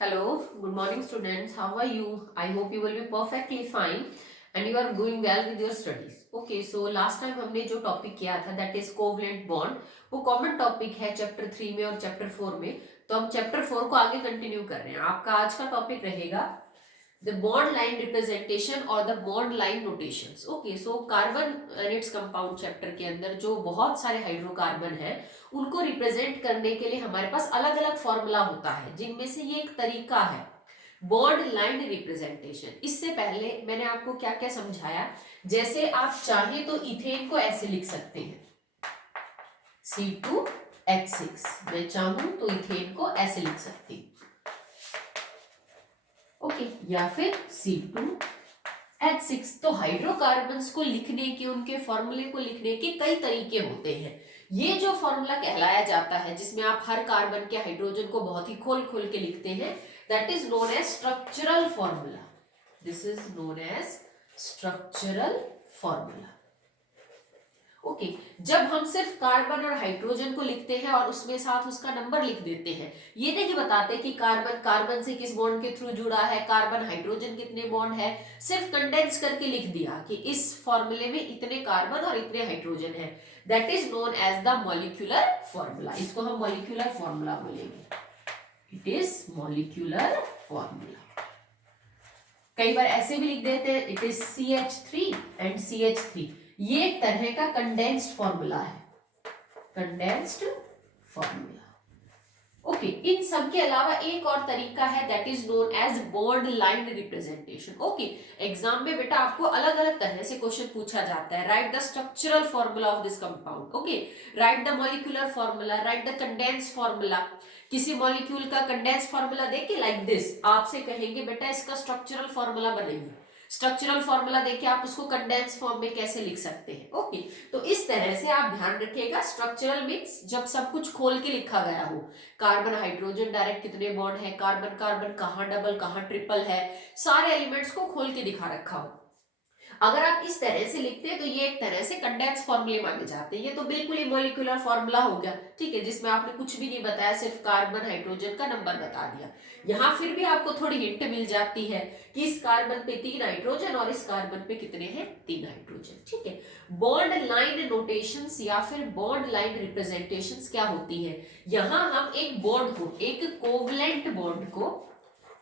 Hello, good morning students. How are you? I hope you will be perfectly fine and you are doing well with your studies. Okay, so last time हमने जो topic किया था that is covalent bond, वो common topic है chapter 3 में और chapter 4 में. तो हम चैप्टर 4 को आगे कंटिन्यू कर रहे हैं. आपका आज का टॉपिक रहेगा the bond line representation or the bond line notations. Okay, so carbon and its compound chapter के अंदर जो बहुत सारे हाइड्रोकार्बन हैं उनको रिप्रेजेंट करने के लिए हमारे पास अलग अलग फॉर्मूला होता है, जिनमें से ये एक तरीका है बॉन्ड लाइन रिप्रेजेंटेशन. इससे पहले मैंने आपको क्या क्या समझाया. जैसे आप चाहे तो इथेन को ऐसे लिख सकते हैं C2H6. मैं चाहूं तो इथेन को ऐसे लिख सकती हूं. ओके, या फिर C2H6. तो हाइड्रोकार्बन्स को लिखने के, उनके फॉर्मूले को लिखने के कई तरीके होते हैं. ये जो फॉर्मूला कहलाया जाता है जिसमें आप हर कार्बन के हाइड्रोजन को बहुत ही खोल खोल के लिखते हैं, that is known as structural formula. This is known as structural formula. Okay, जब हम सिर्फ कार्बन और हाइड्रोजन को लिखते हैं और उसमें साथ उसका नंबर लिख देते हैं, ये नहीं बताते कि कार्बन कार्बन से किस बॉन्ड के थ्रू जुड़ा है, कार्बन हाइड्रोजन कितने बॉन्ड है, सिर्फ कंडेंस करके लिख दिया कि इस फॉर्मूले में इतने कार्बन और इतने हाइड्रोजन है, that is known as the molecular formula. इसको हम मॉलिक्यूलर फॉर्मूला बोलेंगे. It is molecular formula. कई बार ऐसे भी लिख देते हैं, it is CH3 and CH3. ये एक तरह का कंडेंस्ड फॉर्मूला है, कंडेंस्ड फॉर्मूला. ओके, इन सब के अलावा एक और तरीका है that is known as bond line representation. Okay, exam में बेटा आपको अलग अलग तरह से क्वेश्चन पूछा जाता है. Right the structural formula of this compound. Okay, right the molecular formula, right the condense formula. किसी मॉलिक्यूल का कंडेंस फॉर्मूला देके लाइक दिस आपसे कहेंगे बेटा इसका स्ट्रक्चरल फॉर्मूला बनाइए. स्ट्रक्चरल फॉर्मूला देके आप उसको कंडेंस फॉर्म में कैसे लिख सकते हैं. ओके, तो इस तरह से आप ध्यान रखिएगा. स्ट्रक्चरल मीन्स जब सब कुछ खोल के लिखा गया हो, कार्बन हाइड्रोजन डायरेक्ट कितने बॉन्ड है, कार्बन कार्बन कहाँ डबल कहाँ ट्रिपल है, सारे एलिमेंट्स को खोल के दिखा रखा हो. अगर आप इस तरह से लिखते हैं तो ये एक तरह से कंडेंस फॉर्मूले माने जाते हैं. ये तो बिल्कुल ही मॉलिक्यूलर फॉर्मूला हो गया, ठीक है, जिसमें आपने कुछ भी नहीं बताया, सिर्फ कार्बन हाइड्रोजन का नंबर बता दिया. यहाँ फिर भी आपको थोड़ी हिंट मिल जाती है कि इस कार्बन पे 3 हाइड्रोजन और इस कार्बन पे कितने हैं, 3 हाइड्रोजन. ठीक है, बॉन्ड लाइन नोटेशंस या फिर बॉन्ड लाइन रिप्रेजेंटेशंस क्या होती है. यहाँ हम एक बॉन्ड को, एक कोवलेंट बॉन्ड को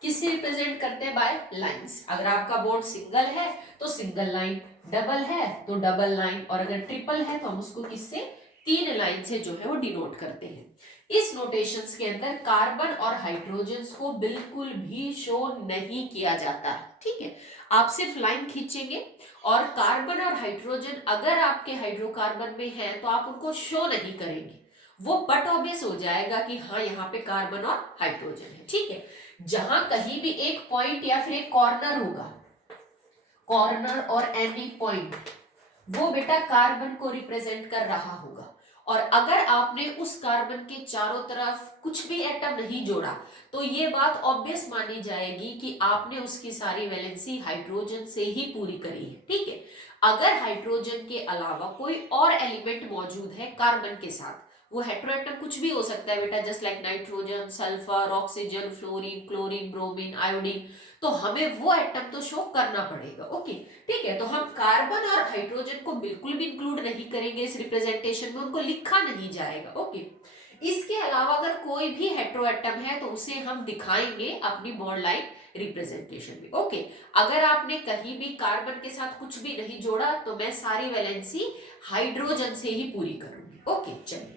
किससे रिप्रेजेंट करते हैं, बाय लाइंस. अगर आपका बॉन्ड सिंगल है तो सिंगल लाइन, डबल है तो डबल लाइन, और अगर ट्रिपल है तो हम उसको किससे, 3 लाइन से जो है वो डिनोट करते हैं. इस नोटेशंस के अंदर कार्बन और हाइड्रोजन को बिल्कुल भी शो नहीं किया जाता है. ठीक है, आप सिर्फ लाइन खींचेंगे और कार्बन और हाइड्रोजन अगर आपके हाइड्रोकार्बन में है तो आप उनको शो नहीं करेंगे. वो बट ऑब्वियस हो जाएगा कि हाँ यहाँ पे कार्बन और हाइड्रोजन है. ठीक है, जहां कहीं भी एक पॉइंट या फिर एक कॉर्नर होगा, कॉर्नर और एनी पॉइंट, वो बेटा कार्बन को रिप्रेजेंट कर रहा होगा. और अगर आपने उस कार्बन के चारों तरफ कुछ भी एटम नहीं जोड़ा तो ये बात ऑब्वियस मानी जाएगी कि आपने उसकी सारी वैलेंसी हाइड्रोजन से ही पूरी करी है. ठीक है, अगर हाइड्रोजन के अलावा कोई और एलिमेंट मौजूद है कार्बन के साथ, वो हेटेरोएटम कुछ भी हो सकता है बेटा, just like nitrogen, sulphur, oxygen, fluorine, chlorine, bromine, iodine, तो हमें वो एटम तो शो करना पड़ेगा. ओके, ठीक है, तो हम कार्बन और हाइड्रोजन को बिल्कुल भी इंक्लूड नहीं करेंगे इस रिप्रेजेंटेशन में, उनको लिखा नहीं जाएगा. ओके, इसके अलावा अगर कोई भी हेटेरोएटम है तो उसे हम दिखाएंगे अपनी बॉन्ड लाइन रिप्रेजेंटेशन में. ओके, अगर आपने कहीं भी कार्बन के साथ कुछ भी नहीं जोड़ा तो मैं सारी वैलेंसी हाइड्रोजन से ही पूरी करूंगी. ओके, चलिए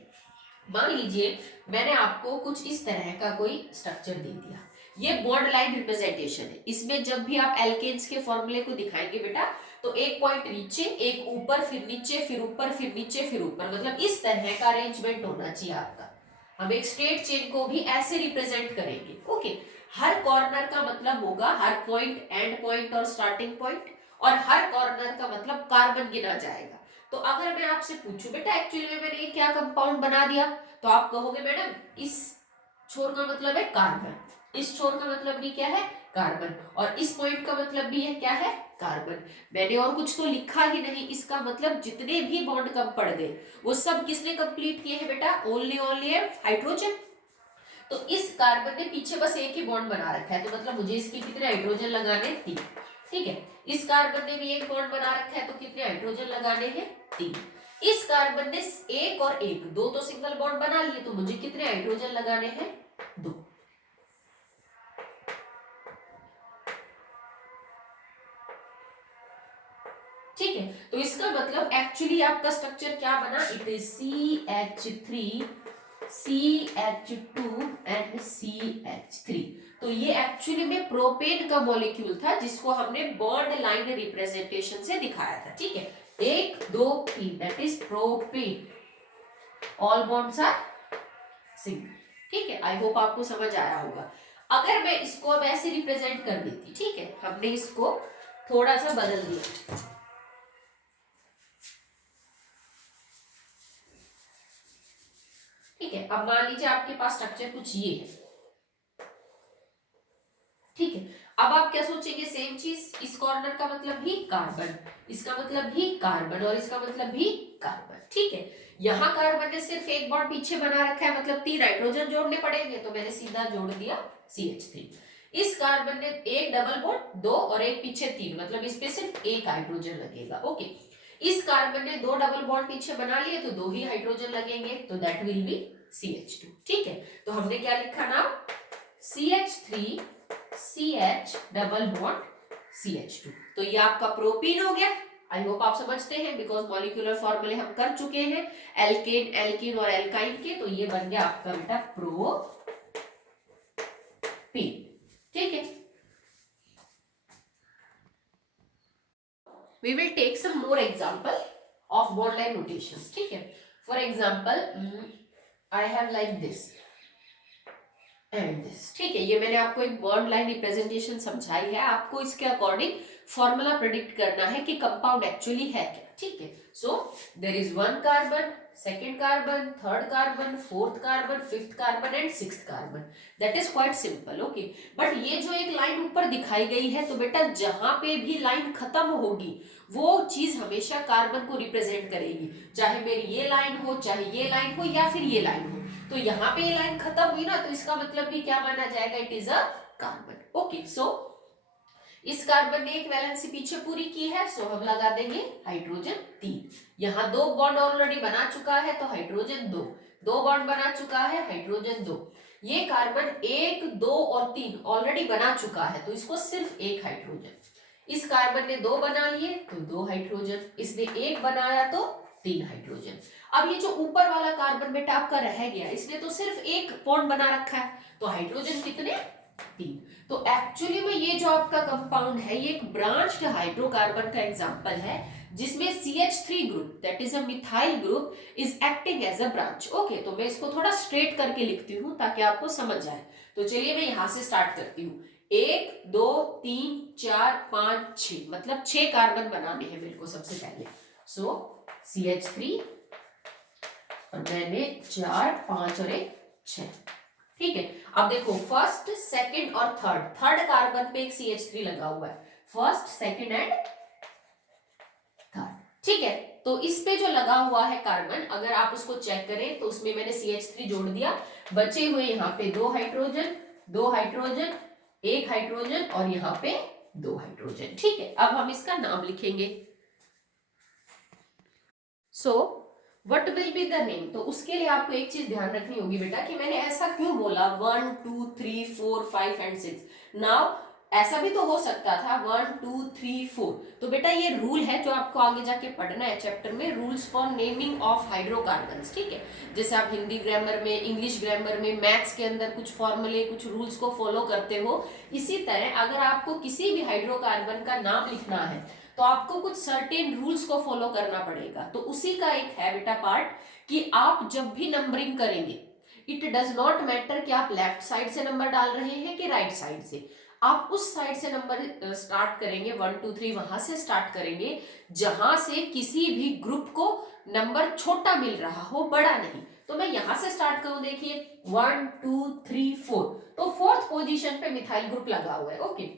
मान लीजिए मैंने आपको कुछ इस तरह का कोई स्ट्रक्चर दे दिया. ये बॉन्ड लाइन रिप्रेजेंटेशन है. इसमें जब भी आप एल्केन्स के फॉर्मूले को दिखाएंगे बेटा तो एक पॉइंट नीचे, एक ऊपर, फिर नीचे, फिर ऊपर, फिर नीचे, फिर ऊपर, मतलब इस तरह का अरेंजमेंट होना चाहिए आपका. हम एक स्ट्रेट चेन को भी ऐसे रिप्रेजेंट करेंगे. ओके, हर कॉर्नर का मतलब होगा हर पॉइंट एंड पॉइंट और स्टार्टिंग पॉइंट, और हर कॉर्नर का मतलब कार्बन गिना जाएगा. तो अगर मैं आपसे पूछूं बेटा एक्चुअली में मैंने ये क्या कंपाउंड बना दिया, तो आप कहोगे मैडम इस छोर का मतलब है कार्बन, इस छोर का मतलब भी क्या है, कार्बन, और इस पॉइंट का मतलब भी है क्या है, कार्बन. मैंने और कुछ तो लिखा ही नहीं. इसका मतलब जितने भी बॉन्ड कम पड़ गए वो सब किसने कंप्लीट किए हैं बेटा, ओनली हाइड्रोजन. तो इस कार्बन ने पीछे बस एक ही बॉन्ड बना रखा है, तो मतलब मुझे इसके कितने हाइड्रोजन लगाने, 3। ठीक है, इस कार्बन ने भी एक बॉन्ड बना रखा है, तो कितने हाइड्रोजन लगाने हैं, 3। इस कार्बन ने एक और एक, दो तो सिंगल बॉन्ड बना लिए, तो मुझे कितने हाइड्रोजन लगाने हैं, 2। ठीक है, तो इसका मतलब एक्चुअली आपका स्ट्रक्चर क्या बना, it is CH3 CH2 and CH3। तो ये एक्चुअली में प्रोपेन का मॉलिक्यूल था जिसको हमने बॉन्ड लाइन रिप्रेजेंटेशन से दिखाया था। ठीक है, 1 2 3 that is propane, all bonds are single. ठीक है, आई होप आपको समझ आया होगा। अगर मैं इसको अब ऐसे रिप्रेजेंट कर देती, ठीक है, हमने इसको थोड़ा सा बदल दिया। ठीक है, अब मान लीजिए आपके पास स्ट्रक्चर कुछ ये है। ठीक है, अब आप क्या सोचेंगे, सेम चीज, इस कॉर्नर का मतलब भी कार्बन, इसका मतलब भी कार्बन और इसका मतलब भी कार्बन। ठीक है, यहाँ कार्बन ने सिर्फ एक बॉन्ड पीछे बना रखा है, मतलब 3 हाइड्रोजन जोड़ने पड़ेंगे, तो मैंने सीधा जोड़ दिया CH3। इस कार्बन ने एक डबल बॉन्ड, 2 और एक पीछे 3, मतलब इस पे सिर्फ एक हाइड्रोजन लगेगा। ओके, इस कार्बन ने 2 डबल बॉन्ड पीछे बना लिए, तो 2 ही हाइड्रोजन लगेंगे, तो दैट विल बी CH2। ठीक है, तो हमने क्या लिखा नाम, CH3 CH double bond CH2। तो ये आपका प्रोपीन हो गया। आई होप आप समझते हैं, बिकॉज मॉलिक्यूलर फॉर्मूले हम कर चुके हैं एल्केन, एल्कीन और एल्काइन के, तो ये बन गया आपका बेटा प्रोपीन। ठीक है, we will take some more example of bond line notations. ठीक है, for example I have like this and this. ठीक है, ये मैंने आपको एक बॉन्ड लाइन रिप्रेजेंटेशन समझाई है, आपको इसके अकॉर्डिंग फॉर्मूला प्रेडिक्ट करना है कि कंपाउंड एक्चुअली है क्या। ठीक है, so there is 1 carbon, second carbon, third carbon, fourth carbon, fifth carbon and sixth carbon. That is quite simple. Okay, but ये जो एक लाइन ऊपर दिखाई गई है, तो बेटा जहां पे भी लाइन खत्म होगी वो चीज हमेशा कार्बन को रिप्रेजेंट करेगी, चाहे मेरी ये लाइन हो, चाहे ये लाइन हो या फिर ये लाइन हो। तो यहाँ पे ये लाइन खत्म हुई ना, तो इसका मतलब भी क्या माना जाएगा, it is a carbon. Okay, so इस कार्बन ने एक वैलेंसी पीछे पूरी की है, सो हम लगा देंगे हाइड्रोजन 3। यहाँ 2 बॉन्ड ऑलरेडी बना चुका है, तो हाइड्रोजन 2 बॉन्ड बना चुका है, हाइड्रोजन 2। ये कार्बन 1 2 और 3 ऑलरेडी बना चुका है, तो इसको सिर्फ एक हाइड्रोजन। इस कार्बन ने 2 बना लिए, तो 2 हाइड्रोजन। इसने 1 बनाया, तो 3 हाइड्रोजन। अब ये जो ऊपर वाला कार्बन बेटा आपका रह गया, इसने तो सिर्फ एक बॉन्ड बना रखा है, तो हाइड्रोजन कितने, 3। तो एक्चुअली में ये जो आपका कंपाउंड है, ये एक ब्रांच्ड हाइड्रोकार्बन का एग्जांपल है, जिसमें CH3 group that is a methyl group is acting as a branch. Okay, तो मैं इसको थोड़ा स्ट्रेट करके लिखती हूँ ताकि आपको समझ आए। तो चलिए मैं यहां से स्टार्ट करती हूँ। 1 2 3 4 5 6, मतलब 6 कार्बन बनाने हैं मेरे को सबसे पहले। सो CH3 और मैंने 4 5 और 1 6। ठीक है, अब देखो फर्स्ट सेकंड और थर्ड कार्बन पे एक CH3 लगा हुआ है, फर्स्ट सेकंड एंड थर्ड। ठीक है, तो इस पे जो लगा हुआ है कार्बन, अगर आप उसको चेक करें तो उसमें मैंने CH3 जोड़ दिया, बचे हुए यहाँ पे 2 हाइड्रोजन 2 हाइड्रोजन 1 हाइड्रोजन और यहाँ पे 2 हाइड्रोजन। ठीक है, अब हम इसका नाम लिखेंगे। So what will be the name, तो उसके लिए आपको एक चीज ध्यान रखनी होगी बेटा कि मैंने ऐसा क्यों बोला 1 2 3 4 5 एंड 6। नाउ ऐसा भी तो हो सकता था 1 2 3 4। तो बेटा ये रूल है जो आपको आगे जाके पढ़ना है चैप्टर में, rules for naming of hydrocarbons. ठीक है, जैसे आप हिंदी ग्रामर में, इंग्लिश ग्रामर में, मैथ्स के अंदर कुछ फॉर्मूले, कुछ रूल्स को फॉलो करते हो, इसी तरह अगर आपको किसी भी हाइड्रोकार्बन का नाम लिखना है तो आपको कुछ सर्टेन रूल्स को फॉलो करना पड़ेगा। तो उसी का एक है बेटा पार्ट कि आप जब भी नंबरिंग करेंगे, इट डज नॉट मैटर कि आप लेफ्ट साइड से नंबर डाल रहे हैं कि राइट साइड से, आप उस साइड से नंबर स्टार्ट करेंगे, 1 2 3 वहां से स्टार्ट करेंगे जहां से किसी भी ग्रुप को नंबर छोटा मिल रहा हो, बड़ा नहीं। तो मैं यहां से स्टार्ट करूं, देखिए 1 2 3 4, तो फोर्थ पोजीशन पे मिथाइल ग्रुप लगा हुआ है। ओके,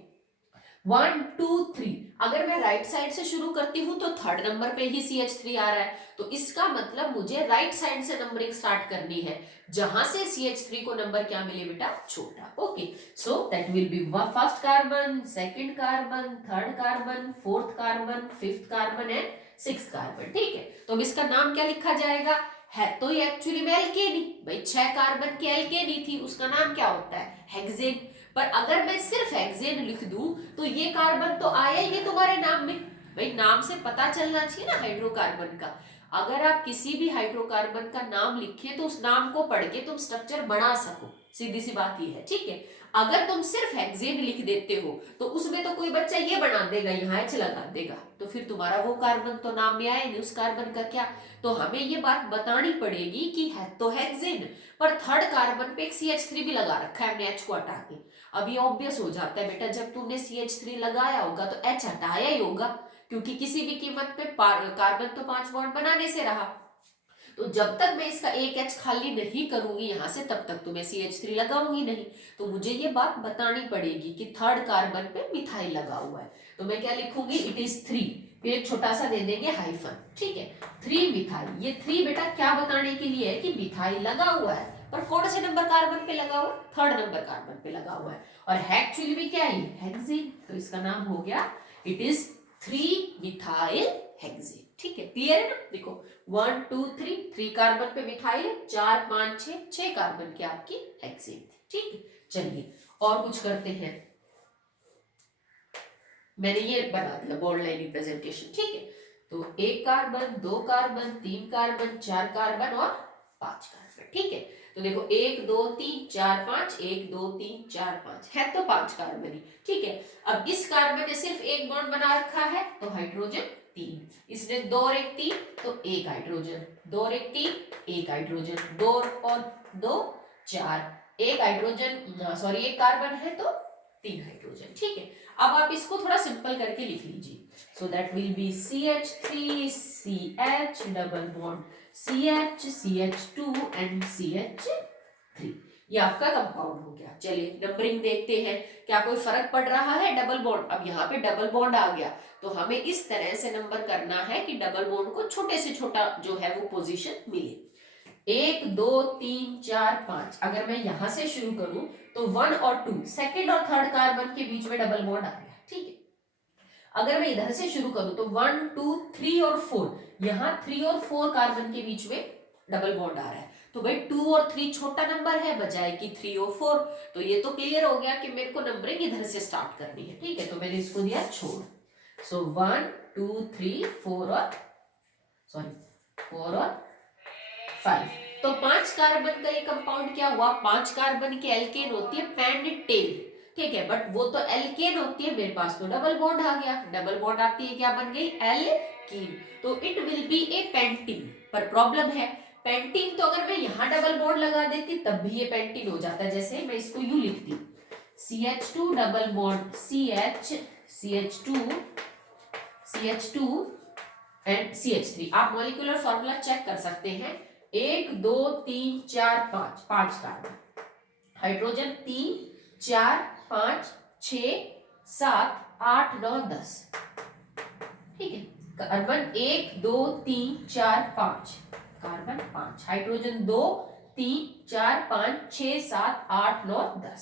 1 2 3, अगर मैं राइट साइड से शुरू करती हूं तो थर्ड नंबर पे ही CH3 आ रहा है, तो इसका मतलब मुझे राइट साइड से नंबरिंग स्टार्ट करनी है। जहां से CH3 को नंबर क्या मिले बेटा, छोटा। Okay, so that will be first carbon, second carbon, third carbon, fourth carbon, fifth carbon and sixth carbon. ठीक है, तो अब इसका नाम क्या लिखा जाएगा, है तो ये एक्चुअली में एल्केनी, भाई 6 कार्बन की एल्केनी थी, उसका नाम क्या होता है, हेक्सेन। पर अगर मैं सिर्फ हेक्सेन लिख दूं तो ये कार्बन तो आया ही नहीं तुम्हारे नाम में। भाई नाम से पता चलना चाहिए ना हाइड्रोकार्बन का। अगर आप किसी भी हाइड्रोकार्बन का नाम लिखे तो उस नाम को पढ़ के तुम स्ट्रक्चर बना सको, सीधी सी बात ये है। ठीक है, अगर तुम सिर्फ हेक्सेन लिख देते हो तो उसमें तो कोई बच्चा ये बना देगा, यहाँ एच लगा देगा, तो फिर तुम्हारा वो कार्बन तो नाम में आया नहीं, उस कार्बन का क्या। तो हमें ये बात बतानी पड़ेगी कि है तो हेक्सेन, पर थर्ड कार्बन पे एक CH3 भी लगा रखा है हमने एच को हटा के। अब ये ऑब्वियस हो जाता है बेटा, जब तुमने CH3 लगाया होगा तो एच हटाया ही होगा, क्योंकि किसी भी कीमत पे कार्बन तो 5 बॉन्ड बनाने से रहा। तो जब तक मैं इसका एक एच खाली नहीं करूंगी यहां से, तब तक तो मैं CH3 लगाऊंगी नहीं। तो मुझे ये बात बतानी पड़ेगी कि थर्ड कार्बन पे मिथाइल लगा हुआ है। तो मैं क्या लिखूंगी, इट इज 3, फिर एक छोटा सा दे देंगे हाइफन। ठीक है, 3 मिथाइल। ये 3 बेटा क्या बताने के लिए है कि मिथाइल लगा हुआ है, पर कौन से नंबर कार्बन पे लगा हुआ है, थर्ड नंबर कार्बन पे लगा हुआ है। और एक्चुअली भी क्या है, हेक्सेन। तो इसका नाम हो गया, इट इज 3 मिथाइल हेक्सेन। ठीक है, क्लियर है ना। देखो 1 2 3 कार्बन पे मिथाइल है, 4 5 6 कार्बन की आपकी हेक्सेन। ठीक है, चलिए और कुछ करते हैं। मैंने ये बना दिया बॉन्ड लाइन रिप्रेजेंटेशन। ठीक है, तो 1 कार्बन, 2 कार्बन, 3 कार्बन, 4 कार्बन और 5 कार्बन। ठीक है, तो देखो 1 2 3 4 5, 1 2 3 4 5 है तो 5 कार्बन ही। ठीक है, अब इस कार्बन ने सिर्फ एक बॉन्ड बना रखा है तो हाइड्रोजन 3, इसने 2 और 1 3 तो 1 हाइड्रोजन, 2 और 1 3 1 हाइड्रोजन, 2 और 2 4, 1 हाइड्रोजन सॉरी 1 कार्बन है तो 3 हाइड्रोजन। ठीक है, अब आप इसको थोड़ा सिंपल करके लिख लीजिए। So that will be CH3 CH double bond CH CH2 and CH3। ये आपका कंपाउंड हो गया। चलिए नंबरिंग देखते हैं, क्या कोई फर्क पड़ रहा है डबल बॉन्ड। अब यहाँ पे डबल बॉन्ड आ गया तो हमें इस तरह से नंबर करना है कि डबल बॉन्ड को छोटे से छोटा जो है वो पोजीशन मिले। 1 2 3 4 5, अगर मैं यहां से शुरू करूं तो 1 और 2 सेकंड और थर्ड कार्बन के बीच में डबल बॉन्ड आ गया। ठीक है, अगर मैं इधर से शुरू करूं तो 1 2 3 और 4, यहां 3 और 4 कार्बन के बीच में डबल बॉन्ड आ रहा है। तो भाई 2 और 3 छोटा नंबर है बजाय कि 3 और 4। तो ये तो क्लियर हो गया कि मेरे को नंबरिंग इधर से स्टार्ट करनी है। ठीक है, तो मैंने इसको दिया छोड़। सो 1 2 3 4 और 5। तो 5 कार्बन का ये कंपाउंड क्या हुआ, 5 कार्बन की एल्केन होती है पेंटेन। ठीक है, बट वो तो एल्केन होती है, मेरे पास तो डबल बॉन्ड आ गया। डबल बॉन्ड आती है क्या बन गई, एल्कीन। तो it will be a pentene. पर प्रॉब्लम है, पेंटीन तो अगर मैं यहाँ डबल बॉन्ड लगा देती तब भी ये पेंटीन हो जाता है। जैसे मैं इसको यू लिखती, CH2 double bond CH2 and CH3। आप मॉलिक्यूलर फॉर्मूला चेक कर सकते हैं, 1 2 3 4 5, 5 कार्बन, हाइड्रोजन 3 4 5 6 7 8 9 10। ठीक है, कार्बन 1 2 3 4 5, कार्बन 5, हाइड्रोजन 2 3 4 5 6 7 8 9 10।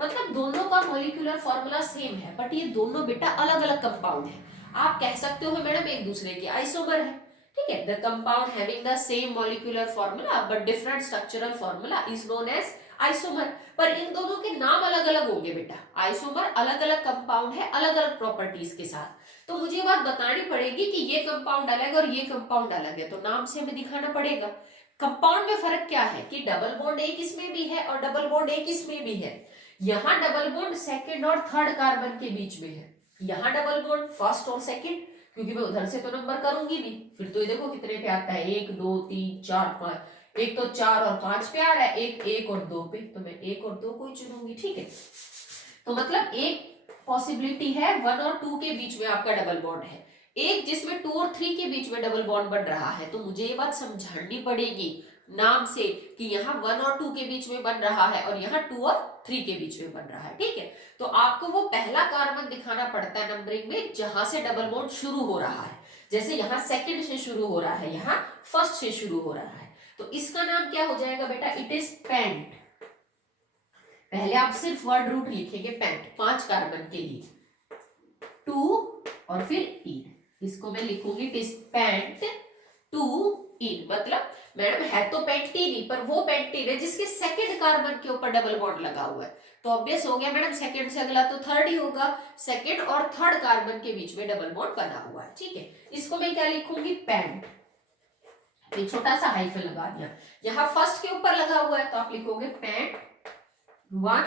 मतलब दोनों का मॉलिक्यूलर फॉर्मूला सेम है, बट ये दोनों बेटा अलग अलग कंपाउंड है। आप कह सकते हो मैडम एक दूसरे के आइसोमर है। ठीक है, the compound having the same molecular formula but different structural formula is known as isomer. पर इन दोनों के नाम अलग अलग होंगे बेटा। आइसोमर अलग अलग कंपाउंड है अलग अलग प्रॉपर्टीज के साथ। तो मुझे बात बतानी पड़ेगी कि ये कंपाउंड अलग और ये कंपाउंड अलग है, तो नाम से हमें दिखाना पड़ेगा। कंपाउंड में फर्क क्या है कि डबल बॉन्ड एक इसमें भी है और डबल बॉन्ड एक इसमें भी है। यहाँ डबल बॉन्ड सेकंड और थर्ड कार्बन के बीच में है, यहाँ डबल बॉन्ड फर्स्ट और सेकंड, क्योंकि मैं उधर से तो नंबर करूंगी नहीं। फिर तो ये देखो कितने पे आता है, 1 2 3 4 5, एक तो 4 और 5 पे आ रहा है, एक 1 और 2 पे, तो मैं 1 और 2 को ही चुनूंगी। ठीक है, तो मतलब एक पॉसिबिलिटी है 1 और 2 के बीच में आपका डबल बॉन्ड है, एक जिसमें 2 और 3 के बीच में डबल बॉन्ड बन रहा है। तो मुझे ये बात समझानी पड़ेगी नाम से कि यहाँ 1 और 2 के बीच में बन रहा है और यहाँ 2 और 3 के बीच में बन रहा है। ठीक है, तो आपको वो पहला कार्बन दिखाना पड़ता है नंबरिंग में जहां से डबल बॉन्ड शुरू हो रहा है। जैसे यहाँ सेकंड से शुरू हो रहा है, यहाँ फर्स्ट से शुरू हो रहा है। तो इसका नाम क्या हो जाएगा बेटा, इट इज पेंट। पहले आप सिर्फ वर्ड रूट लिखेंगे पेंट, 5 कार्बन के लिए, 2 और फिर इन, इसको मैं लिखूंगी इट इज पेंट 2 इन, मतलब मैडम है तो पेंटीन ही, पर वो पेंटीन है जिसके सेकंड कार्बन के ऊपर डबल बॉन्ड लगा हुआ है, तो ऑब्वियस हो गया मैडम सेकंड से अगला तो थर्ड ही होगा, सेकंड और थर्ड कार्बन के बीच में डबल बॉन्ड बना हुआ है, ठीक है। इसको मैं क्या लिखूंगी, पेंट, एक छोटा सा हाइफन लगा दिया, यहाँ फर्स्ट के ऊपर लगा हुआ है तो आप लिखोगे पेंट 1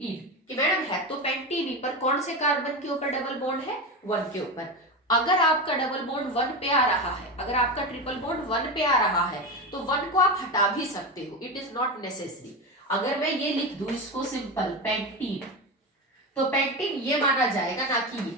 इन, कि मैडम है तो पेंटीन ही, पर कौन से कार्बन के ऊपर डबल बॉन्ड है, 1 के ऊपर। अगर आपका डबल बॉन्ड 1 पे आ रहा है, अगर आपका ट्रिपल बॉन्ड 1 पे आ रहा है तो 1 को आप हटा भी सकते हो, इट इज नॉट नेसेसरी। अगर मैं ये लिख दूं इसको सिंपल पेंटीन, तो पेंटीन ये माना जाएगा ना कि ये,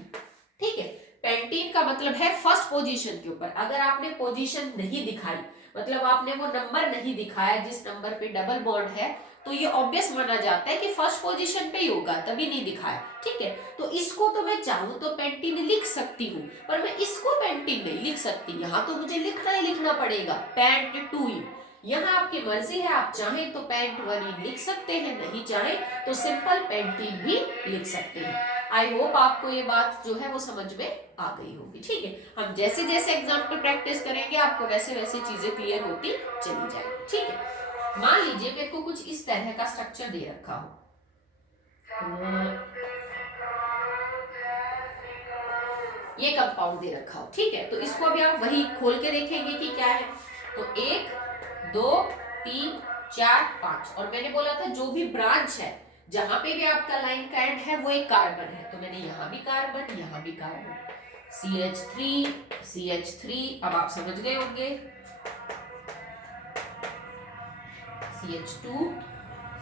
ठीक है। पेंटीन का मतलब है फर्स्ट पोजीशन के ऊपर, अगर आपने पोजीशन नहीं दिखाई, मतलब आपने वो नंबर नहीं दिखाया जिस नंबर पे डबल बॉन्ड है, तो ये ऑब्वियस माना जाता है कि फर्स्ट पोजीशन पे ही होगा, तभी नहीं दिखाया, ठीक है। तो इसको तो मैं चाहूं तो पेंटीन लिख सकती हूँ, पर मैं इसको पेंटीन नहीं लिख सकती, यहाँ तो मुझे लिखना ही लिखना पड़ेगा पेंट 2 इन। यहाँ आपकी मर्जी है, आप चाहें तो पेंट 1 इन लिख सकते हैं, नहीं चाहें तो सिंपल पेंटीन भी लिख सकते हैं। आई होप आपको ये बात जो है वो समझ में आ गई होगी, ठीक है। हम जैसे जैसे एग्जाम्पल प्रैक्टिस करेंगे आपको वैसे वैसे चीजें क्लियर होती चली जाएगी, ठीक है। मान लीजिए मेरे को कुछ इस तरह का स्ट्रक्चर दे रखा हो, ये कंपाउंड दे रखा हो, ठीक है। तो इसको अभी आप वही खोल के देखेंगे कि क्या है, तो 1 2 3 4 5, और मैंने बोला था जो भी ब्रांच है जहां पे भी आपका लाइन का एंड है वो एक कार्बन है, तो मैंने यहाँ भी कार्बन, यहाँ भी कार्बन, CH3 CH3, अब आप समझ गए होंगे, CH2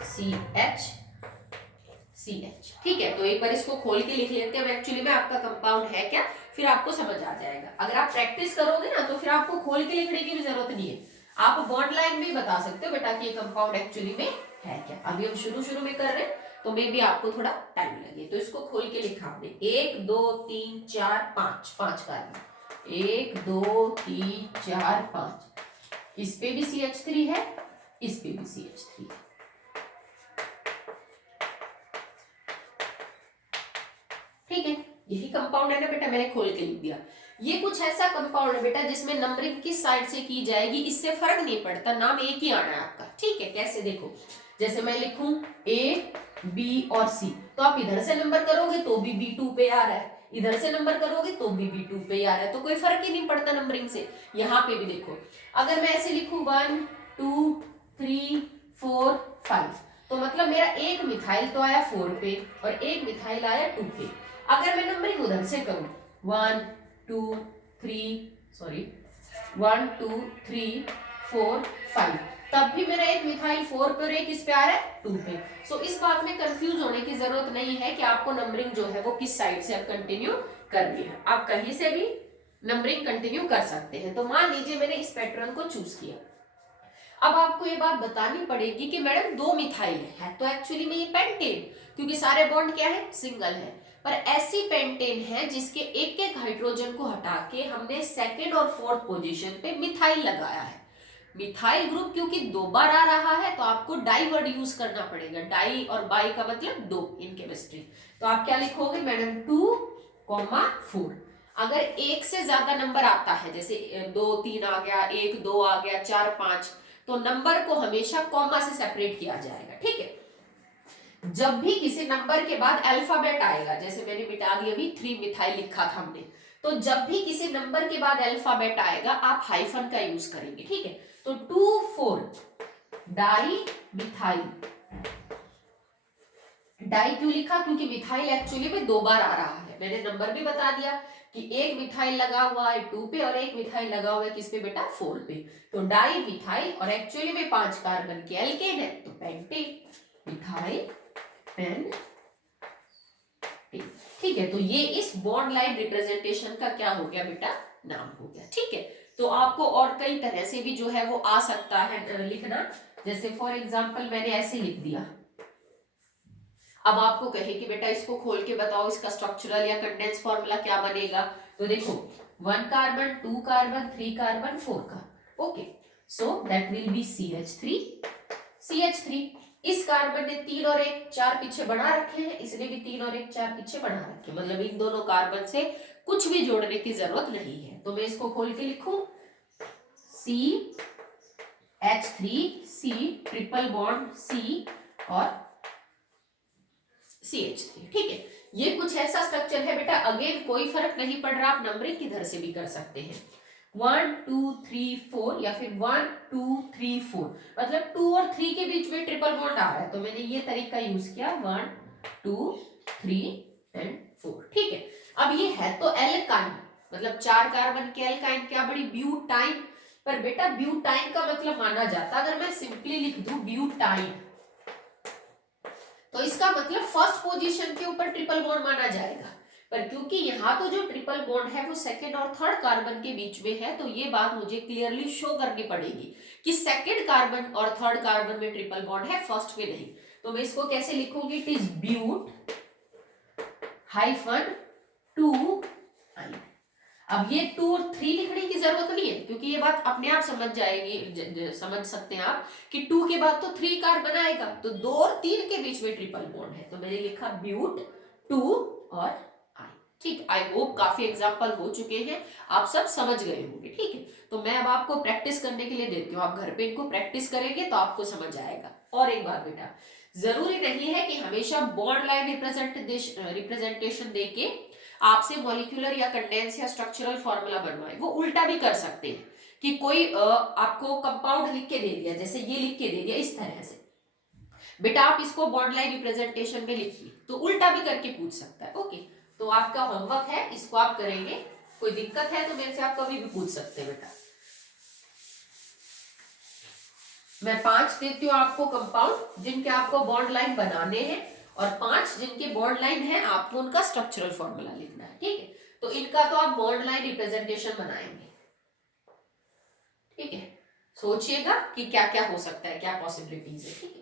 CH CH, ठीक है। तो एक बार इसको खोल के लिख लेते हैं एक्चुअली में आपका कंपाउंड है क्या, फिर आपको समझ आ जाएगा। अगर आप प्रैक्टिस करोगे ना तो फिर आपको खोल के लिखने की भी जरूरत नहीं है, आप बॉन्ड लाइन में बता सकते हो बेटा कि ये कंपाउंड एक्चुअली में है क्या। अभी हम शुरू में कर रहे हैं तो मे भी आपको थोड़ा टाइम लगे, तो इसको खोल के लिखा हमने 1 2 3 4 5, 5 कार्बन, 1 2 3 4 5, इस पे भी CH3 है, इस पे भी CH3 है, ठीक है। यही कंपाउंड है ना बेटा, मैंने खोल के लिख दिया। ये कुछ ऐसा कंपाउंड है बेटा जिसमें नंबरिंग किस साइड से की जाएगी इससे फर्क नहीं पड़ता, नाम एक ही आना है आपका, ठीक है। कैसे देखो, जैसे मैं लिखूं A B और C, तो आप इधर से नंबर करोगे तो भी B2 पे आ रहा है, इधर से नंबर करोगे तो भी B2 पे आ रहा है, तो कोई फर्क ही नहीं पड़ता नंबरिंग से। यहाँ पे भी देखो, अगर मैं ऐसे लिखूं 1 2 3 4 5, तो मतलब मेरा एक मिथाइल तो आया 4 पे और एक मिथाइल आया 2 पे। अगर मैं नंबरिंग उधर से करूं 1 2 3 4 5, तब भी मेरा एक मिथाइल 4 पे और एक किस पे आ रहा है 2 पे। सो इस बात में कंफ्यूज होने की जरूरत नहीं है कि आपको नंबरिंग जो है वो किस साइड से अब कंटिन्यू करनी है, आप कहीं से भी नंबरिंग कंटिन्यू कर सकते हैं। तो मान लीजिए मैंने इस पैटर्न को चूज किया, अब आपको ये बात बतानी पड़ेगी कि मैडम 2 मिथाइल है तो एक्चुअली में ये पेंटेन, क्योंकि सारे बॉन्ड क्या है सिंगल है, पर ऐसी पेंटेन है जिसके एक एक हाइड्रोजन को हटा के हमने सेकेंड और फोर्थ पोजीशन पे मिथाइल लगाया है। मिथाइल ग्रुप क्योंकि 2 बार आ रहा है तो आपको डाई वर्ड यूज करना पड़ेगा, डाई और बाई का मतलब 2 इन केमिस्ट्री। तो आप क्या लिखोगे मैडम 2,4। अगर एक से ज्यादा नंबर आता है, जैसे 2 3 आ गया, 1 2 आ गया, 4 5, तो नंबर को हमेशा कॉमा से सेपरेट किया जाएगा, ठीक है। जब भी किसी नंबर के बाद अल्फाबेट आएगा, जैसे मैंने मिटा दी अभी 3 मिथाइल लिखा था हमने, तो जब भी किसी नंबर के बाद अल्फाबेट आएगा आप हाइफन का यूज करेंगे, ठीक है। तो 2 4 डाई मिथाइल, डाई क्यों लिखा, क्योंकि मिथाइल एक्चुअली में 2 बार आ रहा है। मैंने नंबर भी बता दिया कि एक मिथाइल लगा हुआ है 2 पे और एक मिथाइल लगा हुआ है किस पे बेटा 4 पे, तो डाई मिथाइल, और एक्चुअली में 5 कार्बन के एल्केन है तो पेंटेन, मिथाइल पेंटेन, ठीक है। तो ये इस बॉन्ड लाइन रिप्रेजेंटेशन का क्या हो गया बेटा, नाम हो गया, ठीक है। तो आपको और कई तरह से भी जो है वो आ सकता है लिखना, जैसे फॉर एग्जांपल मैंने ऐसे लिख दिया, अब आपको कहे कि बेटा इसको खोल के बताओ इसका स्ट्रक्चरल या कंडेंस फॉर्मूला क्या बनेगा, तो देखो 1 carbon 2 carbon 3 carbon 4 carbon, okay. So that will be CH3 CH3। इस कार्बन ने 3 और 1 4 पीछे बढ़ा रखे हैं, इसने भी 3 और 1 4 पीछे बढ़ा रखे, मतलब इन दोनों कार्बन से कुछ भी जोड़ने की जरूरत नहीं है। तो मैं इसको खोल के लिखूं CH3C ट्रिपल बॉन्ड C और CH3। ठीक है, ये कुछ ऐसा स्ट्रक्चर है बेटा, अगेन कोई फर्क नहीं पड़ रहा, आप नंबरिंग किधर से भी कर सकते हैं, 1 2 3 4 या फिर 1 2 3 4, मतलब 2 और 3 के बीच में ट्रिपल बॉन्ड आ रहा है तो मैंने ये तरीका यूज किया 1 2 3 एंड 4। ठीक है, अब ये है तो एल्काइन, मतलब 4 कार्बन के एल्काइन, क्या बड़ी ब्यूटाइन। पर बेटा ब्यूटाइन का मतलब माना जाता, अगर मैं सिंपली लिख दूं ब्यूटाइन तो इसका मतलब फर्स्ट पोजीशन के ऊपर ट्रिपल बॉन्ड माना जाएगा, पर क्योंकि यहाँ तो जो ट्रिपल बॉन्ड है वो सेकंड और थर्ड कार्बन के बीच में है, तो ये बात मुझे क्लियरली शो करनी पड़ेगी कि सेकंड कार्बन और थर्ड कार्बन में ट्रिपल बॉन्ड है, फर्स्ट में नहीं। तो मैं इसको कैसे लिखूंगी, इट इज ब्यूट हाइफन 2 आई। अब ये 2 और 3 लिखने की जरूरत नहीं है, क्योंकि ये बात अपने आप समझ जाएगी, समझ सकते हैं आप कि 2 के बाद तो 3 कार्बन आएगा, तो 2 और 3 के बीच में ट्रिपल बॉन्ड है, तो मैंने लिखा ब्यूट 2 और आई। ठीक, आई होप काफी एग्जाम्पल हो चुके हैं, आप सब समझ गए होंगे। ठीक है, तो मैं अब आपको प्रैक्टिस करने के लिए देती हूँ, आप घर पे इनको प्रैक्टिस करेंगे तो आपको समझ आएगा। और एक बात बेटा, जरूरी नहीं है कि हमेशा बॉन्ड लाइन रिप्रेजेंटेशन देके आपसे मॉलिक्यूलर या कंडेंस या स्ट्रक्चरल फॉर्मूला बनवाए, वो उल्टा भी कर सकते हैं कि कोई आपको कंपाउंड लिख के दे दिया, जैसे ये लिख के दे दिया इस तरह से, बेटा आप इसको बॉन्ड लाइन रिप्रेजेंटेशन में लिखिए, तो उल्टा भी करके पूछ सकता है। ओके, तो आपका होमवर्क है, इसको आप करेंगे, कोई दिक्कत है तो मेरे से आप कभी भी पूछ सकते हैं बेटा। मैं 5 देती हूँ आपको कंपाउंड जिनके आपको बॉन्ड लाइन बनाने हैं, और 5 जिनके बॉन्ड लाइन है आपको उनका स्ट्रक्चरल फॉर्मूला लिखना है। ठीक है, तो इनका तो आप बॉन्ड लाइन रिप्रेजेंटेशन बनाएंगे। ठीक है, सोचिएगा कि क्या क्या हो सकता है, क्या पॉसिबिलिटीज है। ठीक है,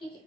ठीक है,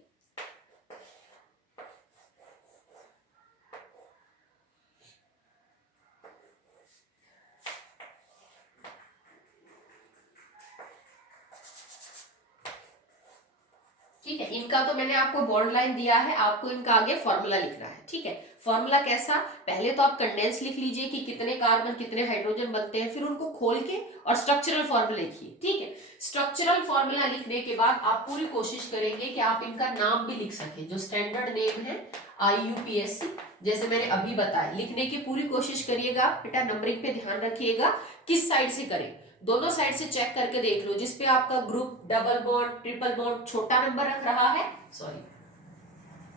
ठीक है, इनका तो मैंने आपको बॉन्ड लाइन दिया है, आपको इनका आगे फॉर्मूला लिखना है। ठीक है, फॉर्मूला कैसा, पहले तो आप कंडेंस लिख लीजिए कि कितने कार्बन कितने हाइड्रोजन बनते हैं, फिर उनको खोल के और स्ट्रक्चरल फॉर्मूला लिखिए। ठीक है, स्ट्रक्चरल फॉर्मूला लिखने के बाद आप पूरी कोशिश करेंगे कि आप इनका नाम भी लिख सके, जो स्टैंडर्ड नेम है IUPAC, जैसे मैंने अभी बताया, लिखने की पूरी कोशिश करिएगा। बेटा नंबरिंग पे ध्यान रखिएगा, किस साइड से करें, दोनों साइड से चेक करके देख लो, जिसपे आपका group double bond triple bond छोटा नंबर रख रहा है, सॉरी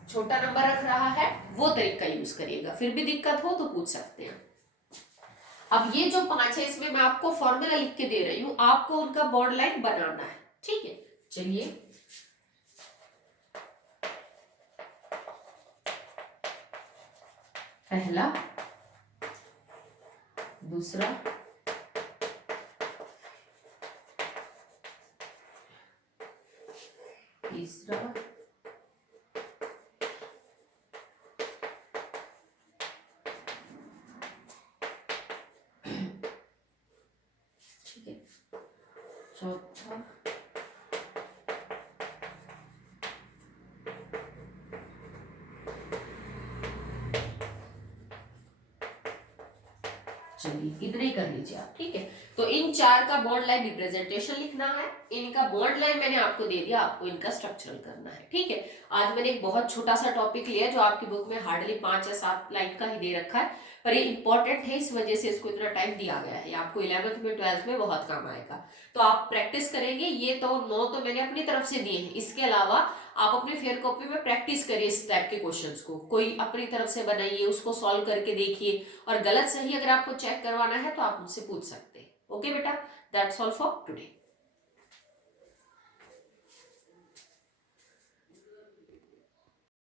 छोटा नंबर रख रहा है, वो तरीका यूज करिएगा, फिर भी दिक्कत हो तो पूछ सकते हैं। अब ये जो 5 है इसमें मैं आपको फॉर्मूला लिख के दे रही हूं, आपको उनका बॉन्ड लाइन बनाना है। ठीक है, चलिए पहला, दूसरा, तीसरा, ठीक है, चौथा, चलिए इतने ही कर लीजिए आप। ठीक है, तो इन 4 का बॉन्ड लाइन रिप्रेजेंटेशन लिखना है, इनका बॉन्ड लाइन मैंने आपको दे दिया, आपको इनका स्ट्रक्चरल करना है। ठीक है, आज मैंने एक बहुत छोटा सा टॉपिक लिया जो आपकी बुक में हार्डली 5 या 7 लाइन का ही दे रखा है, पर ये इंपॉर्टेंट है, इस वजह से इसको इतना टाइम दिया गया है, आपको 11th में 12th में बहुत काम आएगा। तो आप प्रैक्टिस करेंगे, ये तो 9 तो मैंने अपनी तरफ से दिए हैं, इसके अलावा आप अपने फेयर कॉपी में प्रैक्टिस करिए इस टाइप के क्वेश्चंस को, कोई अपनी तरफ से बनाइए, उसको सॉल्व करके देखिए, और गलत सही अगर आपको चेक करवाना है तो आप मुझसे पूछ सकते हैं। ओके बेटा, दैट्स ऑल फॉर टुडे।